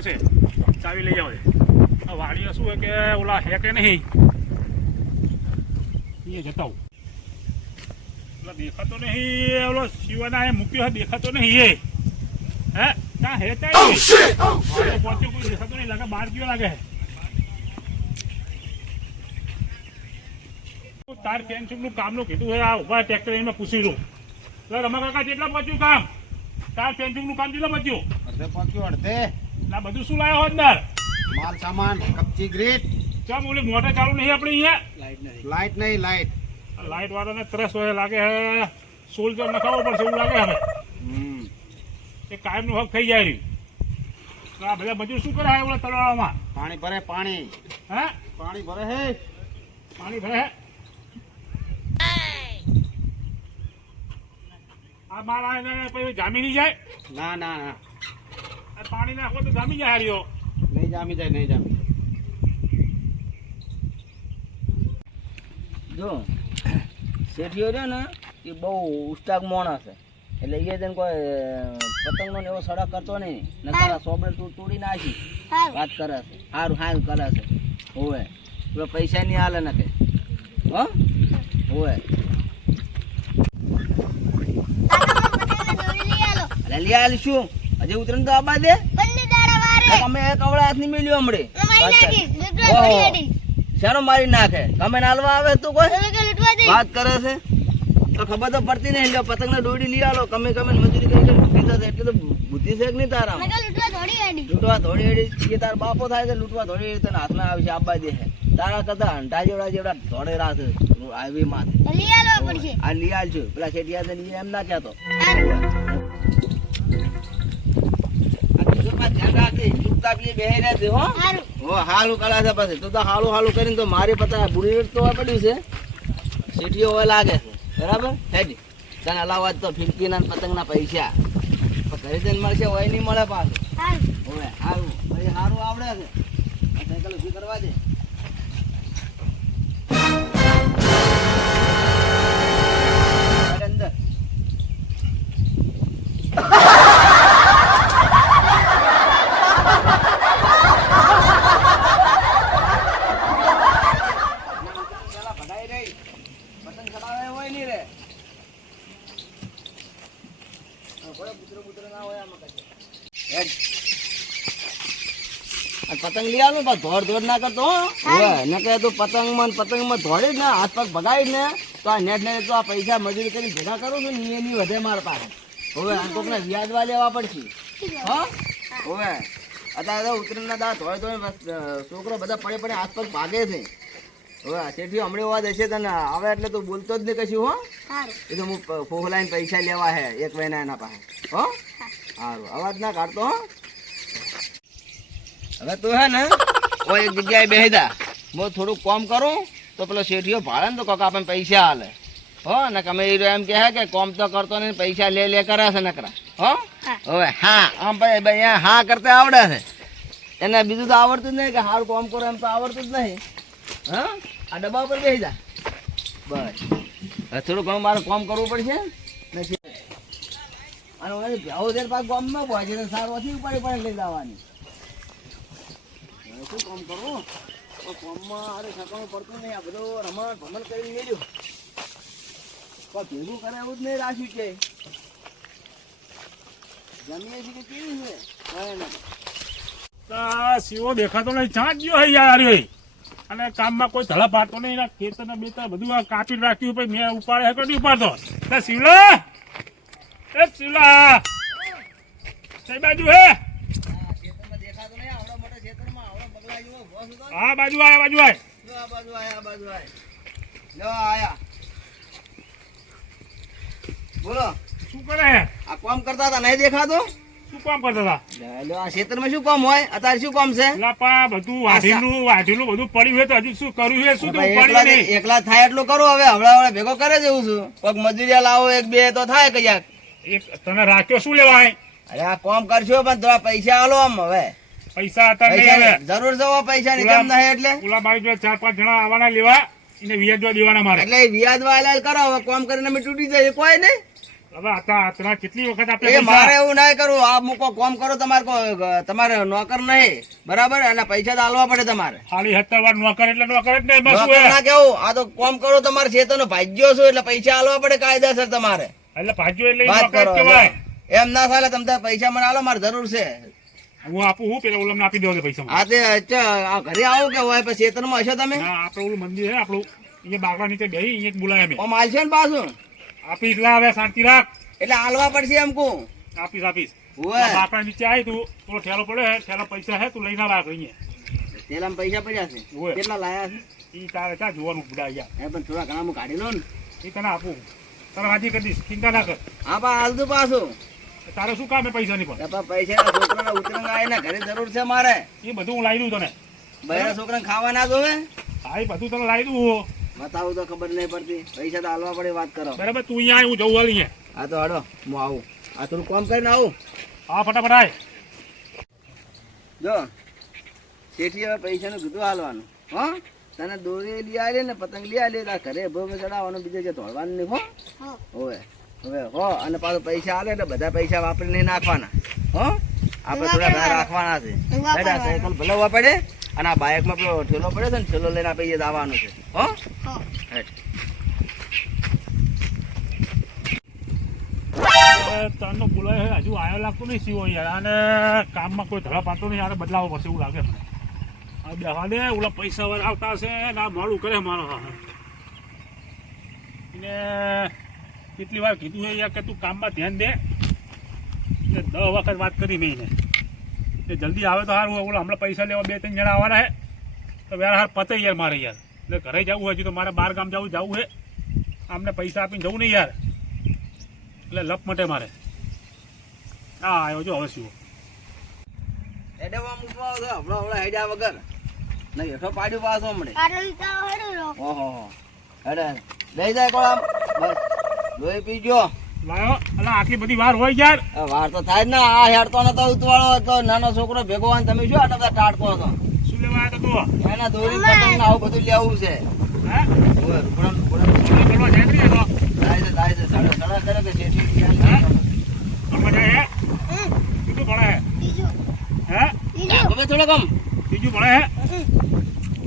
પડશે. ચાવી લઈ આવે. વાડીઓ શું હોય કે ઓલા હે કે નહીં એ જતા હું ઓલા દેખાતો નહીં. ઓલો શિવાના એ મૂક્યો હે દેખાતો નહીં. એ હે ત્યાં હે ત્યાં પહોંચ્યો કોઈ દેખાતો નહીં લાગે. બહાર ગયો લાગે. તાર ટેન્શન નું કામ નું કીધું હોય આ ઉભા ટ્રેક્ટર એમાં પૂછી લઉં. રમા કાકા કેટલા પહોંચ્યું કામ? તાર ટેન્શન નું કામ કેટલા પહોંચ્યું? અડધે પહોંચ્યું અડધે. ના બધું શું લાવ્યો અંદર? માલ સામાન કપચી ગ્રીટ. ચમ ઓલી મોટર ચાલુ નહીં આપણે અહીંયા? લાઈટ નહીં લાઈટ. લાઈટ વાળાને ત્રસ હોય લાગે હે. સોલ્જર નખાવવો પડશે એવું લાગે હવે. એ કાયમ નું હક થઈ જાય રહ્યું. આ બધા મજૂર શું કરે ઓલા તળાવમાં? પાણી ભરે પાણી. હે પાણી ભરે હે. પાણી ભરે. આ મારા એને પછી જામી નહીં જાય? ના ના ના પાણી નાખો તો જામી જાય હાર્યો. નહીં જામી જાય નહીં જામી. જો શેઠીઓ છે ને એ બહુ ઉસ્તાક માણસ છે એટલે એ તેને કોઈ પતંગનો ને એવો સડક કરતો નહીં. નકારા સોબડે તોડી નાખી વાત કરે છે. સારું સારું કરે છે. હોવે તો પૈસા નહીં હાલે ને કે હો હોવે લઈ આવીશું. હજી ઉતરણ તો આબા દે. અમે એક અવળા હાથ ની મેલ્યો હમણે શાનો મારી નાખે. ગમે નાલવા આવે તું કોઈ વાત કરે છે તો ખબર તો પડતી નહીં. પતંગ ને દોડી લઈ આલો. કમે કમે મજૂરી કરી લૂંટી એટલે તો બુદ્ધિ છે કે નહીં તારા? લૂંટવા થોડી એડી તાર બાપો થાય છે. લૂંટવા થોડી એડી તને હાથમાં આવે છે આબા દે. તારા કરતા અંડા જેવડા જેવડા ધોડે રાખે આવી માથે આ લઈ આલશું. પેલા શેઠિયા એમ ના કહેતો. હાલું કલા છે પછી તું તો હાલું હાલું કરીને તો મારી પતા બુડી તો પડ્યું છે. સીટીઓ હોય લાગે છે બરાબર. હેડી તને અલાવા તો ફિરકી ના પતંગ ના પૈસા ઘરે જઈને મળશે હોય નહીં મળે પાછું. હવે સારું પછી સારું આવડે છે. સાયકલ ઉભી કરવા દે. અંદર પતંગ લઈ આવું તો ધોડ ધોડ ના કરતો ન કહે તો પતંગમાં ધોડે જ ને હાથ પગ ભગાડી ને તો આ નેટ ને તો આ પૈસા મજૂરી કરીને ભેગા કરું છું ને એની વધે મારા પાસે. હવે આ કોકને વ્યાજવા લેવા પડશે. હા હવે અત્યારે તો ઉતરીના દા ધોય ધોય છોકરો બધા પડે પડે હાથ પગ ભાગે છે. હવે શેઠી હમણાં અવાજ હશે તને આવે એટલે તું બોલતો જ નહીં કશું. હો એ તો હું ફોફલાઈને પૈસા લેવા હે એક મહિના એના પાસે. હો સારું અવાજ ના કાઢતો. હો હવે તું હે ને કોઈ એક જગ્યાએ બેસી જા. હું થોડુંક કામ કરું તો પેલો શેઠીઓ ભાડે ને તો કોક આપણને પૈસા હાલે. હો ને તમે એમ કહે કે કોમ તો કરતો નહીં પૈસા લે લે કરે છે નકરા. હો હવે હા આમ ભાઈ ભાઈ હા કરતા આવડે છે. એને બીજું તો આવડતું જ નહીં કે સારું કામ કરો એમ તો આવડતું જ નહીં. હા આ ડબ્બા ઉપર બેસી જા બસ. હવે થોડું ઘણું મારે કામ કરવું પડશે અને ભેવો દેર પાક ગામ ન પહોંચે તો સારું ઓછી ઉપાડી પાડી લઈ જવાની. શું કામ કરવું કામમાં અરે સકાણું પડતું નહીં. આ બધું રમણ ભમણ કરીને મેળ્યું પણ ભેગું કરે એવું જ નહીં રાખ્યું છે. જમીએ છીએ કે કેવી છે સીવો દેખાતો નહીં. ચાં ગયો હે યાર. અને કામમાં કોઈ ધડા પાડતો નહીં. ખેતર ને બેતર બધું આ કાપી રાખ્યું. પછી મેં ઉપાડે હે કદી ઉપાડતો. શિવલા એ શિવલા કઈ બાજુ હે? હા બાજુ આય બાજુ આય. બોલો શું કરે? આ કામ કરતા હતા નહીં દેખાતો? શું કામ કરતા હતા? આ ખેતરમાં શું કામ હોય? અત્યારે શું કામ છે? બધું વાઢેલું બધું પડ્યું હોય તો હજુ શું કર્યું છે? શું પડ્યું નહીં? એકલા થાય એટલું કરું. હવે હમણાં ભેગો કરે જવું છું. કોઈક મજૂરિયા લાવો એક બે તો થાય કયાક. તને રાખ્યો શું લેવાય? અરે આ કામ કરશો પણ થોડા પૈસા આલો. આમ હવે પૈસા અત્યારે જરૂર જવો પૈસા ની કેમ નહીં એટલે ઓલા બાજુ 4-5 જણા આવવાના લેવા એને વ્યાજ દેવાના મારે. એટલે વ્યાજ વાયલા કરો. હવે કામ કરીને અમે તૂટી જાય કોઈ નહીં. હવે આ કેટલી વખત એ આપણે મારે એવું ના કરવું. આ મૂકો કોમ કરો તમારે નોકર નહીં બરાબર, અને પૈસા તો આલવા પડે તમારે. ખાલી 70 વાર નોકર એટલે નોકર જ નહીં, બસ શું નોકર હે? ના કેવું, આ તો કોમ કરો તમારે ખેતરનો ભાગ્યો છો એટલે પૈસા આલવા પડે કાયદેસર તમારે. એટલે ભાગ્યો એટલે ઈ વાત નોકર જ કરો કહેવાય. એમ ના ચાલે. તમે તાર પૈસા મને આલો, મારે જરૂર છે. હું આપું હું પેલા ઓલમને આપી દઉં પૈસા. આ તે આ ઘરે આવું કે હોય પછી ખેતરમાં હશો તમે? ના, આપણે ઓલું મંદિર છે આપણું, અહીંયા બાગડા નીચે બેહી અહીંયા જ બોલાય અમે. આમ આલશો ને પાછું આપીશ, લા હવે શાંતિ રાખ. એટલે આલવા પડશે એમ કહું. આપીશ. હોય બાગડા નીચે આવી તું, થોડો ઠેલો પડે હે, ઠેલો પૈસા હે, તું લઈને રાખ અહીંયા. પેલા પૈસા પડ્યા છે. હોય. કેટલા લાયા છે? ઈ તારે ક્યાં જોવાનું બુડા યાર. હે પણ થોડા ઘણા હું કાઢી લઉં ને. એ તને આપું, તને હાજી કરી દઈશ, ચિંતા ના કર. હા પણ હાલતું પાછું. તારે શું કામ હે પૈસાની પણ? બાપા પૈસા છોકરાના ઉતરંગ આવે ને ઘરે જરૂર છે મારે. એ બધું હું લાવી દઉં તને. બહેરા છોકરાને ખાવા ના જોવે. હા, એ બધું તને લાવી દઉં. બતાવું તો ખબર નહીં પડતી. પૈસા તો હાલવા પડે. વાત કરો. બરાબર, તું અહીંયા આય, હું જવું વાળી અહીંયા. હા તો હડો હું આવું. આ થોડું કામ કરીને આવું. હા, ફટાફટ આય. જો શેઠી હવે પૈસાનું કીધું હાલવાનું. હો તને દોરી લઈ આવી ને પતંગ લઈ આવી તાર ઘરે ભોગ ચડાવવાનું, બીજે જે ધોળવાનું નહીં. હો હવે હો અને પાછું પૈસા આલે એટલે બધા પૈસા વાપરી નહીં નાખવાના. હો આપણે થોડા ઘણા રાખવાના છે. દાદા સાયકલ ભલાવવા પડે અને આ બાઇકમાં પેલો ઠેલો પડે છે ને, ઠેલો લઈને આપણે જવાનું છે. હો હેઠ. તને બોલાય હે, હજુ આયો લાગતો નહીં સીવો યાર. અને કામમાં કોઈ ધડા પાડતો નહીં, આને બદલાવો પડશે એવું લાગે મને. આ બેહવા દે, ઓલા પૈસા વાર આવતા હશે ને આ મોડું કરે મારો. એને કેટલી વાર કીધું છે યાર કે તું કામમાં ધ્યાન દે. 10 વખત વાત કરી મેં એને. એ જલ્દી આવે તો સારું. ઓલા હમણાં પૈસા લેવા 2-3 જણા આવવાના હે, તો યાર હાર પતે યાર મારે યાર. એટલે ઘરે જવું હજી તો મારે બહાર ગામ જવું હે. આમને પૈસા આપીને જવું નહીં યાર, એટલે લપ મટે મારે. હા આવ્યો જો હવે શું એડેવા મૂકવા આવશે હમણાં હેડ્યા વગર નહીં. હેઠો પાડ્યું પાછો હમણે. ઓહો હેડે લઈ જાય કોણ આમ. બસ લોહી પીજો. લાયો. અલા આટલી બધી વાર હોય યાર. વાર તો થાય જ ને. આ હેડતો નતો ઉતવાળો હતો, નાનો છોકરો ભેગો હોય ને તમે શું આટલા બધા ટાટકો હતો? શું લેવા આવ્યો તો તું? એના દોરી પતંગ ને આવું બધું લેવું છે. હે ઓય, રૂપડા શું કરવા જાય નહીં તો? જાય છે સડા કરે કે શેઠી કરવા જાય હે? બીજું ભણે હે? હે ગમે થોડો કમ. બીજું ભણે હે?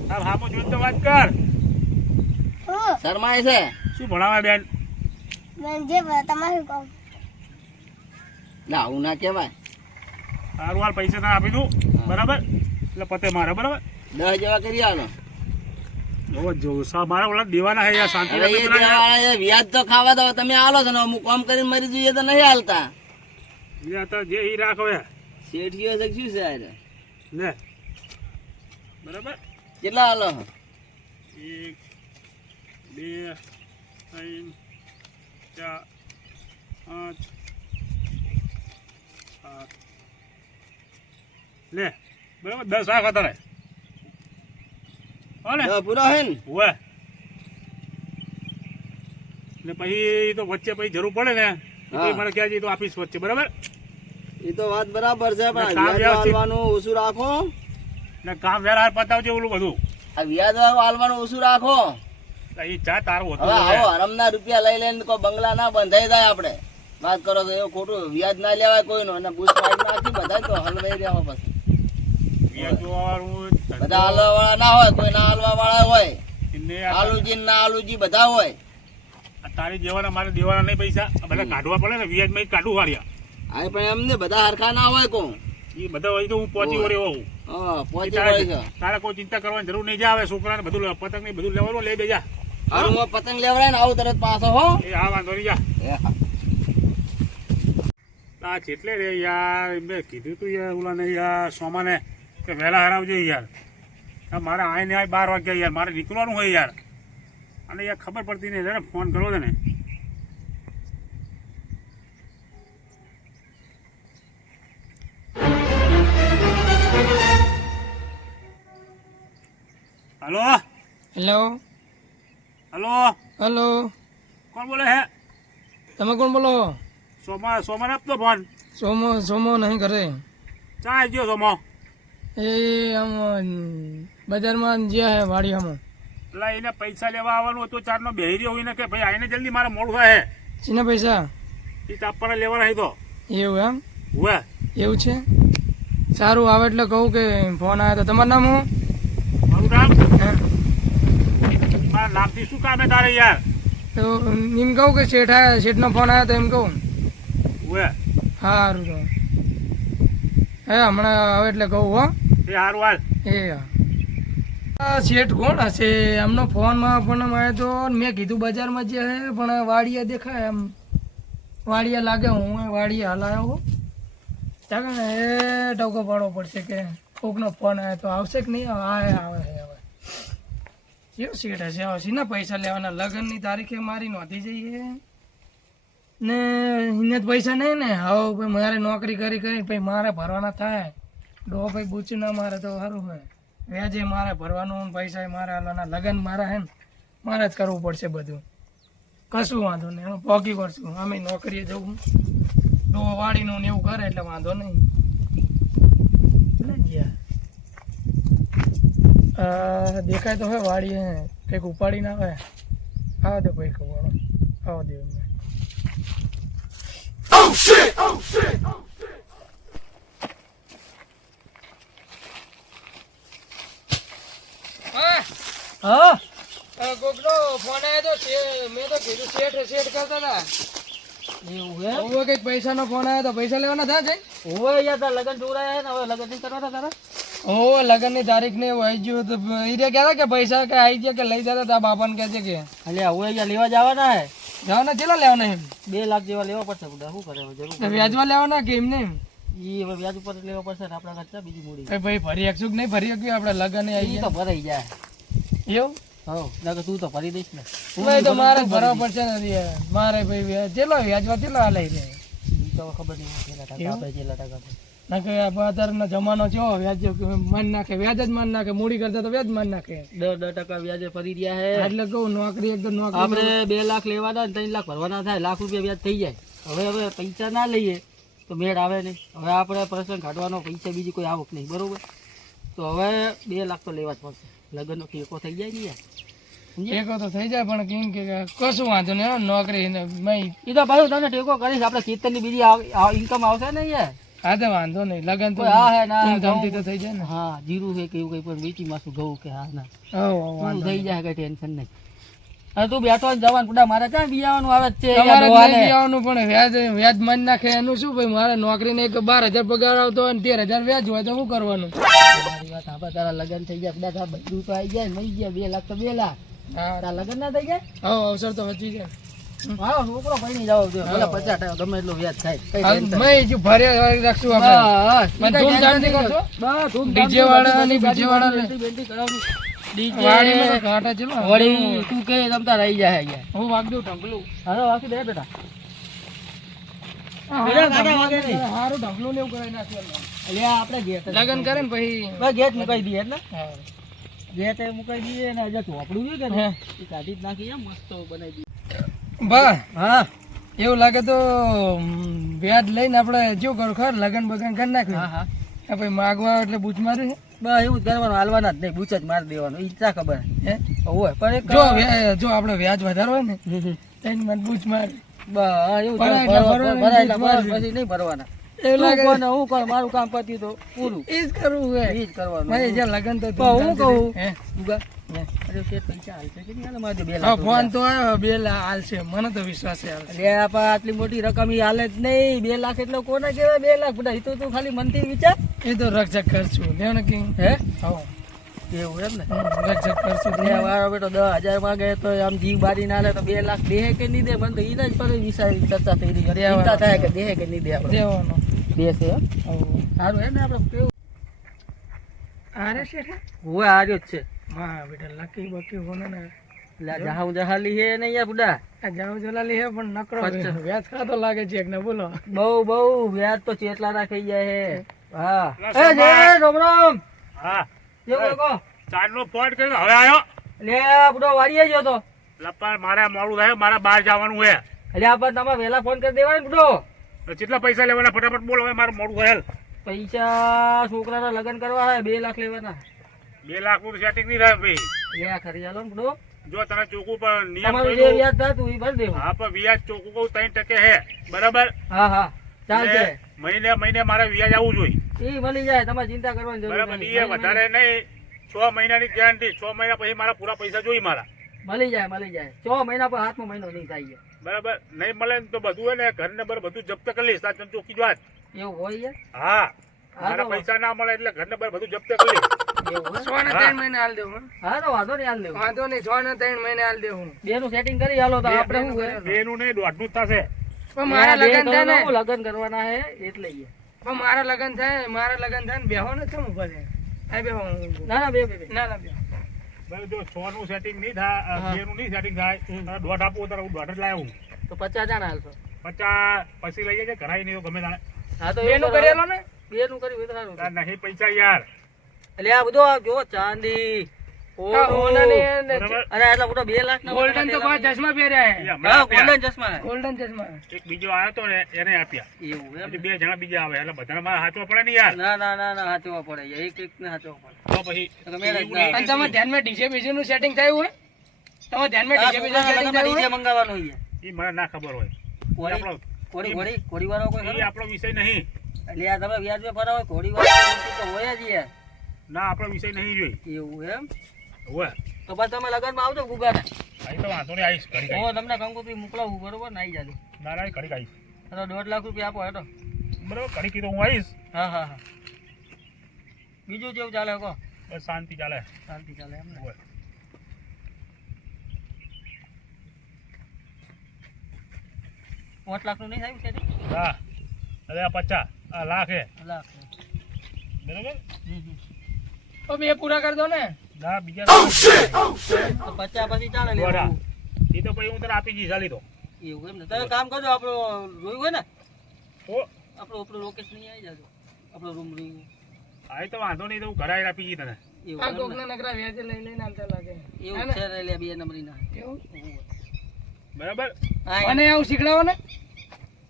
તાર હામો જોઈને તો વાત કર. શરમાય છે. શું ભણાવે બેન? ના આવું ના કહેવાય. તારું હાલ પૈસા તને આપી દઉં બરાબર, એટલે પતે મારે બરાબર. 10 જેવા કરી આલો. મારે ઓલા દેવાના હે યાર, શાંતિ હવે એ દેવાળા વ્યાજ તો ખાવા દો તમે આલો છો ને અમુક કામ કરીને મરી જોઈએ તો નહીં હાલતા. જે ઈ રાખવે શેઠીઓ છે શું છે આરે? ને બરાબર. કેટલા આલો? 1 2 3 4 5 7 લે બરાબર 10 આખ હતા રે. હો ને પૂરા હે ને? હોય ને પછી તો વચ્ચે પછી જરૂર પડે ને તો હા. મને ક્યાં જઈ તો આપીશ વચ્ચે બરાબર. એ તો વાત બરાબર છે પણ કામ વ્યાજ વ્યવસ્થિત. આલવાનું ઓછું રાખો. ને કામ વેરા પતાવજે ઓલું બધું. આ વ્યાજ આલવાનું ઓછું રાખો. એ ચા તારું હતું હવે આવો હરમના રૂપિયા લઈ લઈને કોઈ બંગલા ના બંધાઈ જાય. આપણે વાત કરો તો એવું ખોટું વ્યાજ ના લેવાય કોઈનું. અને બુશ પાડી નાખી બધા તો હલવાઈ રહ્યા પછી. બધા હાલવા વાળા ના હોય, કોઈ ના હાલવા વાળા હોય. આલુજી ના આલુજી બધા હોય. તારી જેવાના મારે દેવાના નહીં પૈસા. આ બધા કાઢવા પડે ને વ્યાજમાં કાઢવું વાળ્યા. હા પણ એમને બધા હરખા ના હોય કોણ. એ બધા હોય તો હું પહોંચી વળ્યો હોઉં. હા પહોંચી વળી છે. તારે કોઈ ચિંતા કરવાની જરૂર નહીં. આવે છોકરાને બધું પતંગ ને બધું લેવાનું લઈ દેજા. હારું હું પતંગ લેવડાય ને આવું તરત પાછો હો. એ હા વાંધો નહીં જા. એ હા. આ ચેટલે રે યાર, મેં કીધું તું યાર ઓલા ને યાર સોમાને કે વહેલા હરાવજે યાર. મારે આઈને આય 12 વાગ્યા યાર, મારે નીકળવાનું હોય યાર. અને યાર ખબર પડતી નહીં. જરા ફોન કરો છે ને. હલો હેલો હલો હેલો, કોણ બોલે હે? તમે કોણ બોલો? સોમાને આપતો ફોન. સોમો નહીં ઘરે. ચા ગયો સોમો? એ આમ બજારમાં જ્યાં હે વાડી આમ. એટલે એને પૈસા લેવા આવવાનું હતું, ચારનો બેહી રહ્યો હોય ને કે ભાઈ આઈને જલ્દી મારે મોડું થાય. ચીના પૈસા? એ તાપવાના લેવાના હે તો એવું એમ ઉવે એવું છે સારું આવે એટલે કહું કે ફોન આવ્યો તો તમારું નામ હું મારું નામ હા. મારા નામથી શું કામ હે તારે યાર તો એમ કહું કે શેઠનો ફોન આવ્યો તો એમ કહું ઉવે સારું તો હે હમણાં આવે એટલે કહું હો એ હારું હાલ એ હા. આ શેઠ કોણ હશે એમનો ફોનમાં પણ આવ્યો તો મેં કીધું બજારમાં જે હે પણ વાડીએ દેખાય એમ વાડીએ લાગે હું વાડીએ હાલ આવ્યો હું ચાલો ને એ ટોકો પાડવો પડશે કે કોકનો ફોન આવ્યો તો આવશે કે નહીં આવે આવે હવે કેવું શેઠ હશે આવશે ને પૈસા લેવાના લગ્નની તારીખે મારી નોંધી જઈએ ને એને જ પૈસા નહીં ને હવે ભાઈ મારે નોકરી કરી કરી ભાઈ મારે ભરવાના થાય ડો ભાઈ બૂચી ના મારે તો સારું હોય વ્યાજે મારે ભરવાનું પૈસા મારે હાલવાના લગ્ન મારા હે ને મારે જ કરવું પડશે બધું કશું વાંધો નહીં હું પોગી કરશું અમે નોકરીએ જવું ડો વાળીનું ને એવું કરે એટલે વાંધો નહીં દેખાય તો હોય વાડીએ કંઈક ઉપાડી ના આવે આવો દે ભાઈ ખબર આવો દે એમને હા કોકનો ફોન આવ્યો તો મેં તો કીધું શેઠ કરતા હતા એવું હે હવે કઈક પૈસાનો ફોન આવ્યો તો પૈસા લેવાના થાય છે ઓવે યાર તાર લગન જોડાયા હે ને હવે લગન નહીં કરવાના તારા ઓ લગનની તારીખ ને એવું આવી ગયું તો એ રહ્યા કહેતા કે પૈસા કે આવી ગયા કે લઈ જતા તા બાપાને કહે છે કે અલ્યા હવે યાર લેવા જવાના હે જવાના કેટલા લેવાના એમ 2 લાખ જેવા લેવા પડશે બુડા શું કરે હવે જરૂર વ્યાજમાં લેવાના કે એમ નહીં ઈ હવે વ્યાજ ઉપર લેવા પડશે ને આપણા ખર્ચા બીજી મૂડી ભાઈ ભરી શકશું કે નહીં ભરી શક્યું આપણે લગન આવી ઈ તો ભરાઈ જાય એવું હો નકર તું તો ભરી દઈશ ને ભાઈ તો મારે ભરવા પડશે ને યાર. મારે ભાઈ કેટલો વ્યાજમાં કેટલો હાલે છે ઈ તો હવે ખબર નહીં કેટલા ટકા આપે કેટલા ટકા આપે. ના કે અત્યારનો જમાનો કેવો વ્યાજ માન નાખે વ્યાજ જ માન નાખે મૂડી કરતા તો વ્યાજ માન નાખે 10% વ્યાજે ફરી રહ્યા હે એટલે કહું નોકરી એકદમ નોકરી આપણે 2 લાખ લેવાના ને 3 લાખ ભરવાના થાય લાખ રૂપિયા વ્યાજ થઈ જાય હવે પૈસા ના લઈએ તો મેળ આવે નહીં હવે આપણે પ્રસંગ કાઢવાનો પૈસા બીજી કોઈ આવક નહીં બરોબર તો હવે 2 લાખ તો લેવા જ પડશે લગ્નનો ટેકો થઈ જાય ને યાર ટેકો તો થઈ જાય પણ કેમ કે કશું વાંધો નહીં હો, નોકરી ને એ તો ભાઈ તને ટેકો કરીશ આપણે ખેતરની બીજી ઇન્કમ આવશે ને યાર હા તો વાંધો નહીં લગન તો કોઈ હા હે ના ધૂમધામથી તો થઈ જાય ને હા જીરું છે કે એવું કઈ પણ વેચી માસું ઘઉં કે હા ના હો પૂરું થઈ જાય કઈ ટેન્શન નહીં અને તું બેઠો ને જવાનું પુડા મારે ક્યાં બિયાવાનું આવે જ છે તમારે યાર જ નહીં આવવાનું પણ વ્યાજ માન નાખે એનું શું ભાઈ મારે નોકરીને એક 12,000 પગાર આવતો હોય ને 13,000 વ્યાજ હોય તો શું કરવાનું મારી વાત આપણે તારા લગ્ન થઈ ગયા પુડા બધું તો આવી જાય મળી ગયા 2 લાખ તો 2 લાખ હા તારા લગ્ન ના થઈ ગયા હો અવસર તો વચી જાય હા છોકરો પૈણી જાવ દે ભલે 50% ગમે એટલું વ્યાજ થાય કઈ હાલ ટેન્શન મેં જો ભરે રાખશું આપણે પણ ધૂમધામથી કરશો DJ વાળા અને બીજે વાળા ને. વાડીમાં તો ઘાટા છે ને. વળી તું કે રમતા રહી જાય અહીંયા હું વાગ દઉં ઢંકલું હાલો વાકી દે બેટા હારું ઢંકલું ને એવું કરાવી નાખ્યું અલ્યા આપણે ગેટ લગન કરે ને પછી ગેટ મુકાઈ દઈએ એટલે હા. ગેટ મુકાઈ દઈએ ને હજુ ચોપડું છે કે ને એ કાઢી જ નાખી મસ્ત બનાવી દઈએ બા હા એવું લાગે તો વ્યાજ લઈને આપણે જો કરું ખર લગન બગન કરી નાખ્યું હા હા આ પછી માગવા એટલે બૂચ માર્યું છે બસ એવું જ કરવાનું હાલવાના જ નહીં બૂચ જ મારી દેવાનું ઈચ્છા ખબર હે હોય પણ એક જો આપણે વ્યાજ વધારે હોય ને તો એને મને બૂચ મારી બસ એવું ભરાય એટલે ભરાયેલા ભરવાનું, બસ પછી નહીં ભરવાના એવું લાગે હું કોણ મારું કામ પત્યું તો પૂરું એ જ કરવું હોય એ જ કરવાનું ભાઈ જ્યાં લગન તો પણ હું કહું હે ઉગા અરે શેઠ પૈસા હાલશે કે નહીં હાલે મારે 2 હા લાખ ફોન તો આવ્યો 2 લાખ હાલશે મને તો વિશ્વાસ છે હાલશે અરે આપા આટલી મોટી રકમ ઈ હાલે જ નહીં 2 લાખ એટલે કોને કહેવાય 2 લાખ બધા એ તો તું ખાલી મનથી વિચાર એ તો રક્ષક કરશું લેવ ને કિંગ હે હા એવું એમ ને રક્ષક કરશું એ મારો બેટો 10,000 માંગે તો આમ જીવ બારી ના લે તો 2 લાખ દેહે કે નહીં દે મને તો ઈ જ પર વિચાર ચર્ચા થઈ રહી છે ચિંતા થાય કે દેહે કે નહીં દે આપણે દેવાનો દેશે હો હા સારું હે ને આપણે કેવું આરે શેઠ હોય આર્યો જ છે હા બેટા લકી બકી હોને ને લા જહાઉ જહાલી હે ને યાર બુડા આ જાવ જલાલી હે પણ નકરો પચ્ચા. વ્યાજ ખાતો લાગે છે એક ને બોલો બહુ વ્યાજ તો ચેટલા ના ખાઈ જાય હે હા લા, એ જય સમાજ. રામ રામ હા કેવું કો ચારનો ફોન કર્યો હવે આવ્યો લે બુડો વાડીએ ગયો તો લપા મારે મોડું થાય મારે બહાર જવાનું છે એટલે આપણે તમે વહેલા ફોન કરી દેવાય ને બુડો તો કેટલા પૈસા લેવાના ફટાફટ બોલો હવે મારે મોડું થયેલ પૈસા છોકરાના લગ્ન કરવા હે 2 લાખ લેવાના 2 લાખ નું સેટિંગ નહીં થાય ભાઈ લે ખરી ચાલો ને બુડો જો તને ચોખ્ખું પણ નિયમ તમારું જે કહ્યું. વ્યાજ થતું એ ભરી દેવું. હા પણ વ્યાજ ચોખ્ખું કહું 3% હે બરાબર હા હા ચાલશે. એટલે મહિને મારે વ્યાજ આવવું જોઈએ એ મળી જાય, તમારે ચિંતા કરવાની જરૂર બરાબર નથી. એ વધારે નહીં 6 મહિનાની ગેરંટી 6 મહિના પછી મારા પૂરા પૈસા જોઈ મારા મળી જાય મળી જાય. 6 મહિના પર હાથમાં મહિનો નહીં થાય. બરાબર નહીં મળે ને તો બધું હે ને ઘર ને બધું જપ્ત કરી લઈશ આ તને ચોખ્ખી જ વાત એવું હોય છે? હા હા મારા તો પૈસા ના મળે એટલે ઘર ને બધું જપ્ત કરી લઈશ એવું હોય? 6 ને 3 મહિને હાલ દેવું. હા તો વાંધો નહીં, હાલ લેવું. વાંધો નહીં, 6 ને 3 મહિને હાલ દેવું. બેનું સેટિંગ કરી હાલો તો આપણે શું કરે? બેનું નહીં દોઢનું જ થશે પણ મારા લગન થાય ને, લગ્ન કરવાના હે એટલે ઈ. પણ મારા લગન થાય ને બેહો ને કેમ ઉભા રહે? આ બેહો હું ઊભો. ના ના બે ના ના બેહો. બરાબર જો 6 નું સેટિંગ નહીં થાય બેનું નહીં સેટિંગ થાય તારે દોઢ આપવું તારે હું દોઢ જ લાવું તો 50 જણા હાલશો. 50 પછી લઈ જજે ઘરાય નહીં તો ગમે તારે હા તો બેનું કરેલો ને? બેનું કર્યું હોય તો સારું. તાર નહીં પૈસા યાર એટલે આ બધું જો ચાંદી હા, હોનાની ને બરાબર અરે એટલા મોટા 2 લાખ ના ગોલ્ડન તો પાંચ ચશ્મા પહેર્યા એ હે. હમણાં હા આપ્યા. ગોલ્ડન ચશ્મા હે. ગોલ્ડન ચશ્મા. એક બીજો આવ્યો તો ને એને આપ્યા એવું એમ? હજી 2 જણા બીજા આવે એટલે બધાને મારે હાચવા પડે ને યાર ના ના ના ના હાચવા પડે, એક એક ને હાચવા પડે. તો પછી તો મેળ જ એવું ના નહીં અને તમે ધ્યાનમાં ડીજે બીજે નું સેટિંગ થયું હોય? તમે ધ્યાનમાં આ ડીજે બીજે છોકરાના સેટિંગ લગ્નમાં થયું DJ હોય? મંગાવવાનું હોય. એ મને ના ખબર હોય કોળી આપણો કોળી વાળો કોઈ એ ખરો? આપણો વિષય નહીં એટલે આ તમે વ્યાજ માં ફરાવો કોળી વાળો તો હોય જ યાર. ના આપણો વિષય નહીં જોઈ એવું એમ? હોય તો બસ તમે લગન માં આવજો ગુગાને. અહીં તો વાંધો નહીં આવીશ ઘડી હું તમને કંકોત્રી મોકલાવું બરોબર ને આવી જાજો. ના ના ઘડી આવીશ તો 1.5 લાખ રૂપિયા આપો હેડો. બરાબર ઘડી કીધું હું આવીશ હા હા હા. બીજું જેવું ચાલે કહો? બસ શાંતિ ચાલે શાંતિ ચાલે એમ ને? હોય 5 લાખ નું નહીં થયું setting? હા અરે આ 50 આ લાખ હે લાખ. બરાબર તો બે પૂરા કરી દો ને. ના બીજા તો 50 પછી ચાલે દોઢા. લેવું. એ તો પછી હું તને આપી જઈશ ચાલી તો એવું એમ ને? તમે કામ કરજો, આપણો જોયું હોય ને ઓ આપણું લોકેશન નહીં આવી જાજો. આપણો રૂમ રહ્યું આ તો વાંધો નહીં તો હું ઘરે આવીને આપી જઈશ તને એવું આ એમ ને? કોકના નકરા વ્યાજે લઈ લઈને આલતા લાગે. એવું છે રે લે 2 નંબરી ના. એવું? બરાબર હા મને આવું શીખડાવો ને,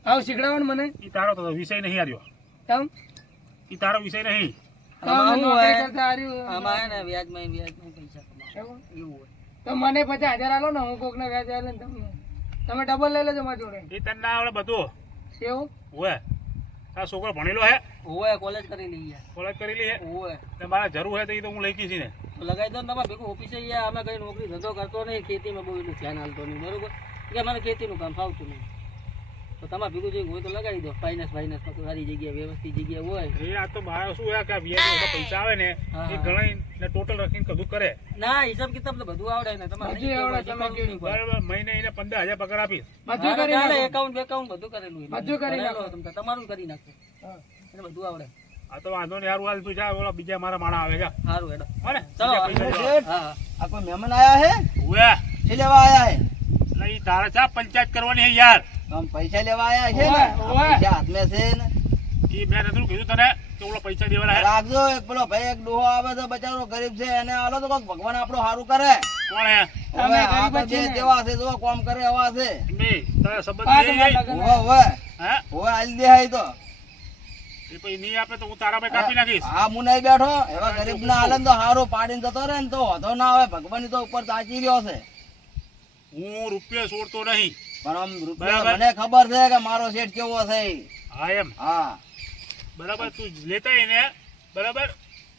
આવું શીખડાવો ને મને. એ તારો તો વિષય નહીં આવ્યો કેમ? એ તારો વિષય નહીં આમાં તમે શું નોકરી હોય? કરતા હાર્યું. આમાં હે ને વ્યાજમાં પૈસા કમાવા. એવું? એવું હોય. તો મને 50,000 આલો ને, હું કોકના વ્યાજે આલે ને તમે ડબલ લઈ લેજો મારી જોડે. એ તને ના આવડે બધું એવું? હોય તારો છોકરો ભણેલો હે હોય કોલેજ કરી લઈએ. કોલેજ કરેલી હે હોય તે મારે જરૂર હોય તો એ તો હું લઈ જઈશ ને તો લગાવી દો ને તમારે ભેગું ઓફિસે યાર. અમે કઈ નોકરી ધંધો કરતો નહીં, ખેતીમાં બહુ એટલું ધ્યાન આપતો નહીં બરોબર. કે મને ખેતીનું કામ ફાવતું નહીં. તો તમારે ભેગું જે હોય તો લગાવી દો. ફાઇનાન્સ તો સારી જગ્યાએ વ્યવસ્થિત જગ્યાએ હોય. એ આ તો મારે શું હે કે આ વ્યાજ બધા પૈસા આવે ને હા, એ હા. ગણાઈ ને ટોટલ રાખીને કદું કરે ના હિસાબ કિતાબ તો બધું આવડે ને તમારે બધું નહીં આવડે, કહેવું હોય, તમે શીખવાડવું નહીં પડે. બરાબર મહિને એને 15,000 પગાર આપીશ બધું હા, કરી ચાલે, નાખો. એકાઉન્ટ બેકાઉન્ટ બધું કરેલું હોય. બધું કરી કરેલું નાખો. હોય તમ તાર. તમારું કરી નાખો. હા. એટલે બધું આવડે. આ તો વાંધો નહીં હારું હાલ તું જા ઓલા બીજા મારા માણા આવે જા સારું હેડો. હો ને ચલો બીજા પૈસા હા, જો. હા. આ કોઈ મહેમાન આયા હે? ઉવે છે લેવા આયા હે? એટલે ઈ તારે ચા પંચાયત કરવાની હે યાર આમ પૈસા લેવા આયા છે ઓવે, ને? ઓવે. પૈસા હાથમાં છે ને? ઈ મેં નતું કીધું તને કે ઓલા પૈસા દેવાના હે રાખજો. એક પેલો ભાઈ એક ડોહો આવે છે બચારો ગરીબ છે, એને આલો તો કોક ભગવાન આપણો સારું કરે. કોણ હે હવે અમે આ ગરીબ તો જ છીએ બે ને. જેવા છે, જો કોમ કરે એવા છે. નહીં તારા સંબંધ આ નહીં તમારા જાય. લગન ઓવે ઓવે હે ઓવે આલી દે હાય તો. એ પછી નહીં આપે તો હું તારા ભાઈ કાપી નાખીશ હા હું નહીં બેઠો. એવા ગરીબ ના હાલે ને તો હારું પાડીને જતો રહે ને તો વાંધો ના આવે. ભગવાન તો ઉપર તાકી રહ્યો છે. હું રૂપિયા છોડતો નહીં પણ આમ રૂપિયા બરાબર. મને ખબર છે કે મારો શેઠ કેવો છે. હા એમ હા બરાબર તું લેતા એને બરાબર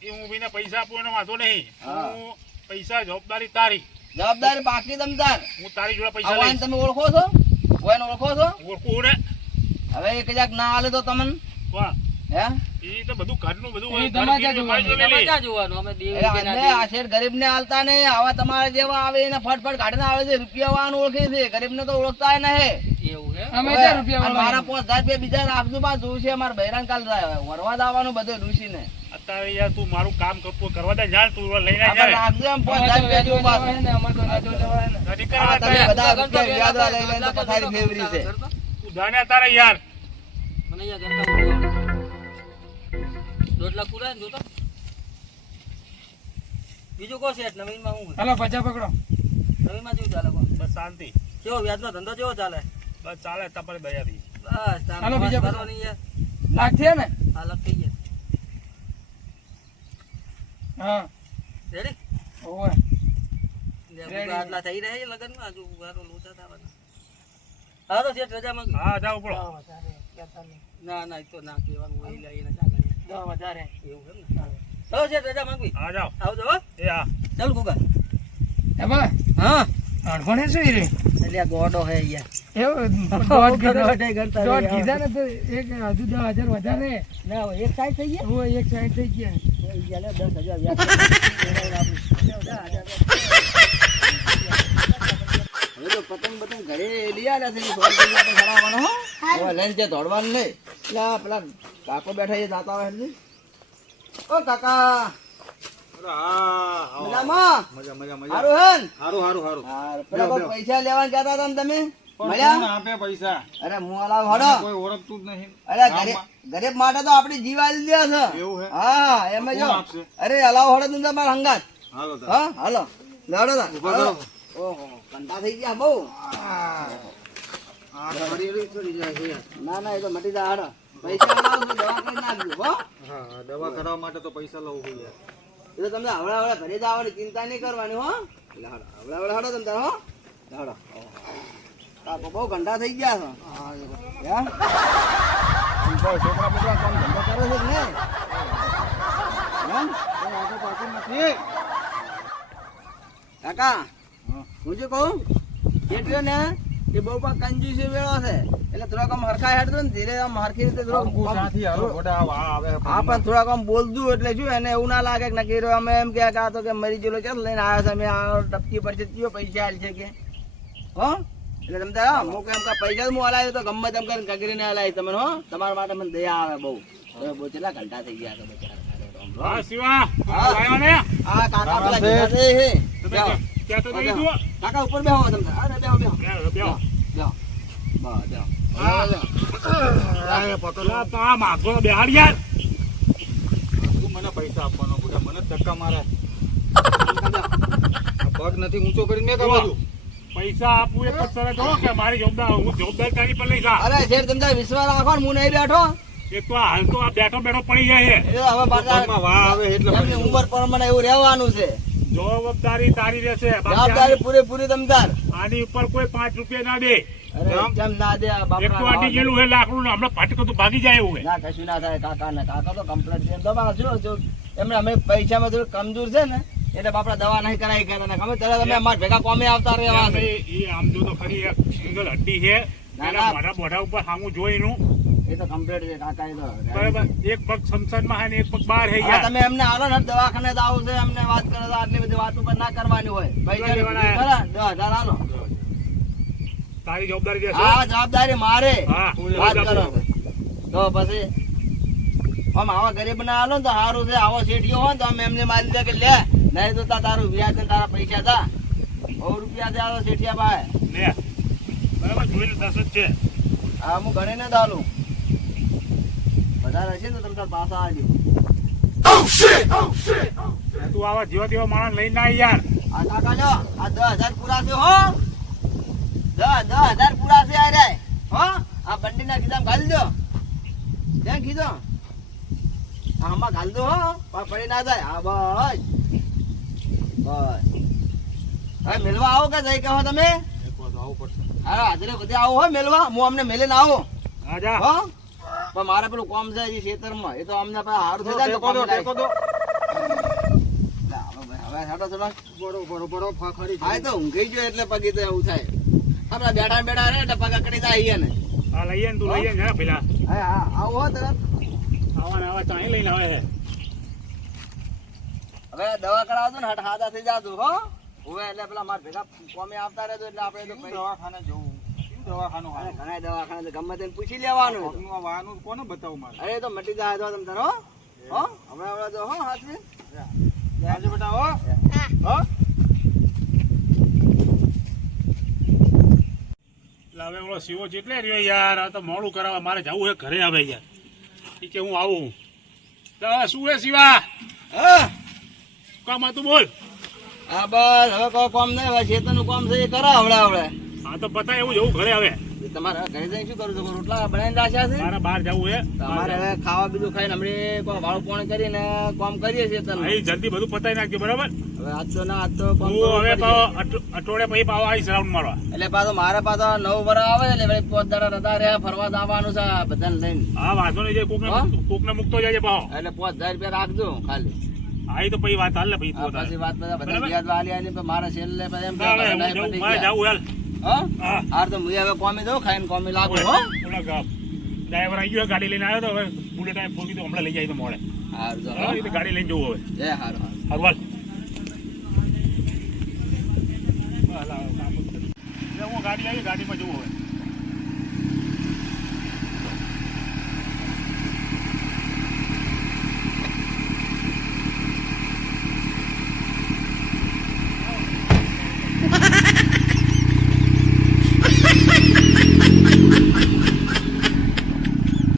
એ હું બીને પૈસા આપું એનો વાંધો નહીં હા. હું પૈસા જવાબદારી તારી જવાબદારી બાકી તમતાર. હું તારી જોડે પૈસા આ વાન લઈશ તમે ઓળખો છો? કોઈને ઓળખો છો? ઓળખું ને હવે એક કદાચ ના હાલે તો તમને વાહ હે એ તો બધું ઘરનું બધું એ હોય. તમારે ઘર ત્યાં ગીરવે પાડી જોવાનું. તો લઈ લે. ક્યાં જોવાનું? અમે દેવી એટલે કે ના આને દેવી? આ શેઠ ગરીબ ને હાલતા ને આવા તમારા જેવા આવે એને ફટફટ કાઢીને આવે છે. રૂપિયા વાળાને ઓળખે છે, ગરીબ ને તો ઓળખતા નહીં. એવું હે? અમે હવે, ત્યાં રૂપિયા અને વાળા. મારા 5,000 રૂપિયા બીજા રાખજો. બા જોવું છે મારા બૈરાન કાલ વરવા દાવાનું બધું ડૂસી ને અત્યારે યાર તું મારું કામ કરવા દે જાણ તું લઈને આપણે જાય રાખજો એમ અમારે 5,000 તો રૂપિયા જેવું વ્યાજો પાછું. જવાય ને, અમારે તો વ્યાજો જવાય ને. નથી આ કરવા તમે તારે. બધા રૂપિયા વ્યાજ લઈ લઈને તો પથારી ફેવરી છે. તું જાણે તારે યાર મને યાર કરતા બહુ આવડે. 1.5 લાખ પૂરા ને જોતો. બીજું કો શેઠ નવીનમાં શું? હાલો 50 પકડો. નવીનમાં કેવું ચાલે કો? બસ શાંતિ કેવો વ્યાજનો ધંધો કેવો ચાલે? બસ ચાલે તમારી દયાથી બસ તાર હાલો, વાત બીજા કરવાની યાર. લાખ થયા ને? આ લખ થઈ ગયા. હા રેડી? ઓવે. આટલા થઈ રહ્યા છે લગનમાં હજુ વારો લોચા થવાના. હા તો શેઠ રજા માંગ. હા જાઓ પડો ના ના એ તો ના કહેવાનું હોય લઈને વધારે એવું એમ ને. તો શેઠ રજા માંગવી. હા જાઓ આવજો હો. એ હા ચાલ ગુગા. એમાં હા અડભણે શું રે એટલે આ ગોડો હે યાર. એવું દોઢ કીધા ને તો એક હજુ 10,000 વધારે ના હોય એક સાઈડ થઈ ગયા. હોય એક સાઈડ થઈ ગયા. લે 10,000 વ્યાજ. હવે તો પતંગ બતંગ ઘરે લઈ આવ્યા છે. 100 રૂપિયા તો ખરાવાનો હો. હવે લઈને ત્યાં દોડવાનું નહીં. પેલા કાકો બેઠા છે દાતા આવે છે. ઓ કાકા મજામાં? મજા મજા મજા. હારું હે ને? હારું હારું હારું. હા, પેલા કોઈ પૈસા લેવાનું કહેતા હતા ને તમે મળ્યા? આપે પૈસા અરે હું હલાવ હડો. કોઈ ઓળખતું જ નહીં. અરે ગરીબ માટે તો આપડી જીવ આલી દે છે. એવું હે? હા એમ જો. કોણ આપશે? અરે હલાવ હડો તું તમારા હંગાત. હાલો તો. હા હાલો લડો તા. ઉભા કરો. ઓહો કંટા થઈ ગયા બહુ. આ ઘડી થોડી જાય છે. ના ના એ તો મટી જાય હાડો. પૈસા લાવ તો દવા કરી નાખજો હો. હા દવા કરાવવા માટે તો પૈસા લઉં છું યાર. એ તો તમને હવડા હવડા ઘરે જવાની ચિંતા નહીં કરવાની હો. એટલે હાડો હવડા હવડા હાડો તમે તાર હો. હાડો કાકો બહુ ઘંટા થઈ ગયા છો. હા છોકરા બોકરા કામ ધંધો કરે છે કે નહીં? હા? આગળ પાછળ નથી. કાકા હું શું કહું એટલો ને એ બહુ પણ કંજૂસી વેળો છે એટલે થોડાક આમ હરખાઈ હેડતો ને ધીરે આમ હરખી રીતે સાથી હાલો ગોડા આવે. હા પણ થોડાક આમ બોલતું એટલે શું એને એવું ના લાગે કે નક્કી રહ્યો અમે એમ કે આ તો કે મરી ગયેલો ચાલ લઈને આવ્યો છે અમે આ ટપકી પડશે કયો પૈસા હાલ છે કે હો એટલે તમે તાર હું કેમ કે પૈસા હું હલાવ્યો તો ગમે તેમ કરીને કગરીને હલાવી તમે હો તમારા માટે મને દયા આવે બહુ બહુ કેટલા ઘંટા થઈ ગયા છે બચારા. હા શિવા હા. આવ્યો ને હા કાકા પેલા કીધા છે હે. તમે બેહો. ક્યાં તો નહીં જુઓ કાકા ઉપર બેહો તમે અરે બેહો બેહો બેહો બેહો બેહો બસ બેહો હા પટોલા તો આ માગો બેહાડ યાર તું મને પૈસા આપવાનો બુડા મને ધક્કા મારે. આ પગ નથી ઊંચો કરીને મેં કહેવા દઉં. પૈસા આપવું એક જ શરત હો કે મારી જવાબદારી તારી પર લઈ જા અરે શેઠ તમે તાર વિશ્વાસ રાખો ને હું નહીં બેઠો એક તો આ હાલ તો આ બેઠો બેઠો પડી જાય છે એ તો હવે પાછા પગમાં વાહ આવે એટલે એમની ઉંમર પ્રમાણે એવું રહેવાનું છે જવાબદારી તારી રહેશે બાકી જવાબદારી પૂરેપૂરી તમ તાર આની ઉપર કોઈ 5 રૂપિયા ના દે અરે કેમ ના દે આ એક બાપરા તો આટી ગયેલું છે લાકડું ને હમણાં ફાટકો તો ભાગી જાય એવું છે ના કશું ના થાય કાકા ને કાકા તો કમ્પ્લેટ છે તો બાજુ જો એમને અમે પૈસામાં થોડું કમજોર છે ને એટલે બાપરા દવા નહીં કરાવી કરે ને ગમે ત્યારે તમે અમારા ભેગા કોમે આવતા રહેવા છે એ આમ જો તો ખરી એક સિંગલ હડ્ડી છે ના, એના ના. મોઢા ઉપર સામું જોઈનું એ તો કમ્પ્લેટ છે કાકા એ તો બરાબર એક પગ શમશાનમાં છે ને એક પગ બહાર છે હા, યાર તમે એમને આલો ને દવાખાને તો આવું છે એમને વાત કરે તો આટલી બધી વાત ઉપર ના કરવાની હોય પૈસા લેવાના. ખરા 10,000 આલો તારી જવાબદારી રહેશે હા જવાબદારી મારે હા વાત કરો તો પછી આમ આવા ગરીબ ને આલો ને તો સારું છે આવો શેઠિયો હોય ને તો અમે એમને મારી દે કે લે નહીં તો તારું વ્યાજ ને તારા પૈસા થા 100 રૂપિયા છે આવો શેઠિયા ભાઈ લે બરાબર જોઈ લે 10 જ છે હા હું ગણીને જ આલું વધારે હશે ને તો તમે તાર પાછા આવજો તું આવા જેવા તેવા માણસ લઈને ના આય યાર આ કાકા જો આ 10,000 પૂરા છે હો 10,000 પૂરા છે આ રે હો આ બંડી ના ખીધામાં ઘાલી દો ત્યાં કીધો આમાં ઘાલ દો હો પણ પડી ના જાય હા બસ બસ હવે મેલવા આવો કે જઈ કહો તમે એક વાર તો આવવું પડશે. હા હાજરે બધે આવો હો મેલવા હું અમને મેલે ના આવો હા જા હો પણ મારે પેલું કોમ છે હજી ખેતરમાં એ તો અમને હારું થઈ જાય ને તો ટેકો દો, કોમ ટેકો દો. હવે હેડો થોડા બરો બરો બરો ફાખરી હા એ તો ઊંઘી ગયો એટલે પગે તો એવું થાય આપડા બેઠા બેઠા રહે એટલે પગ અકડી જાય ને હા લઈએ ને તું લઈએ ને પેલા હા હા આવો હો તરત આવા ને આવા ચાઈ લઈને આવે છે હવે દવા કરાવજો ને હટ હાદા થઈ જાતું હો હવે એટલે પેલા માર ભેગા કોમે આવતા રહેજો એટલે આપણે તો પૈસા દવાખાને જવું. કેવું દવાખાનું અરે હારું? ઘણા દવાખાને ગમે તેને પૂછી લેવાનું પગનું આ વાહનું કોને બતાવું મારે? અરે એ તો મટી જાય તો તમ તાર હો હમણાં તો હો હાથે આવજો બેટા હો. હો? એટલે હવે ઓલો શિવો જેટલે રહ્યો યાર આ તો મોડું કરાવવા મારે જવું છે ઘરે આવે યાર ઈ કે હું આવું તો હવે શું હે શિવા હા કામ હતું બોલ હા બસ હવે કોઈ કોમ નહીં હવે ખેતરનું કામ છે એ કરા હવડે હવડે હા તો પતાય એવું જવું ઘરે આવે તમારે હવે ઘરે જઈને શું કરું છું રોટલા બનાવીને રાખ્યા છે મારે બહાર જવું હે તમારે હવે ખાવા બીજું ખાઈને હમણે કોઈ વાળું પોણી કરીને કામ કરીએ છીએ તમે અહીં જલ્દી બધું પતાવી નાખજો બરાબર હવે આજ તો ના આજ તો કામ હું કરવું હવે પડશે. પાછો અઠવાડિયા પછી પાછો આવીશ રાઉન્ડ મારવા એટલે પાછો મારે પાછો 9 વર્ષ આવે એટલે વળી 5 દાડા રજા રહ્યા ફરવા જવાનું છે આ બધાને લઈને હા વાંધો નહીં જાય હા? કોકને મૂકતો જાય પાછો એટલે 5000 રૂપિયા રાખજો ખાલી હા એ તો પછી વાત હાલ ને પછી આ પછી વાત બધા બરાબર. વ્યાજ વાલી આલી પણ મારે છેલ્લે પછી એમ કે ના, હવે હું નહીં જવું, પતી મારે ગયા. જવું હાલ હા? હા હાર તો હું હવે કોમી દઉં ખાઈને કોમી લાગુ હો ઓલા ડ્રાઈવર આવી ગયો ગાડી લઈને આવ્યો તો હવે બુલેટ આવી ફોકી તો હમણાં લઈ જાય તો મોડે હાર જો હા, એ તો ગાડી લઈને જવું હવે જય હાર હાર હરવાલ હું ગાડી આવી ગાડીમાં જવું હવે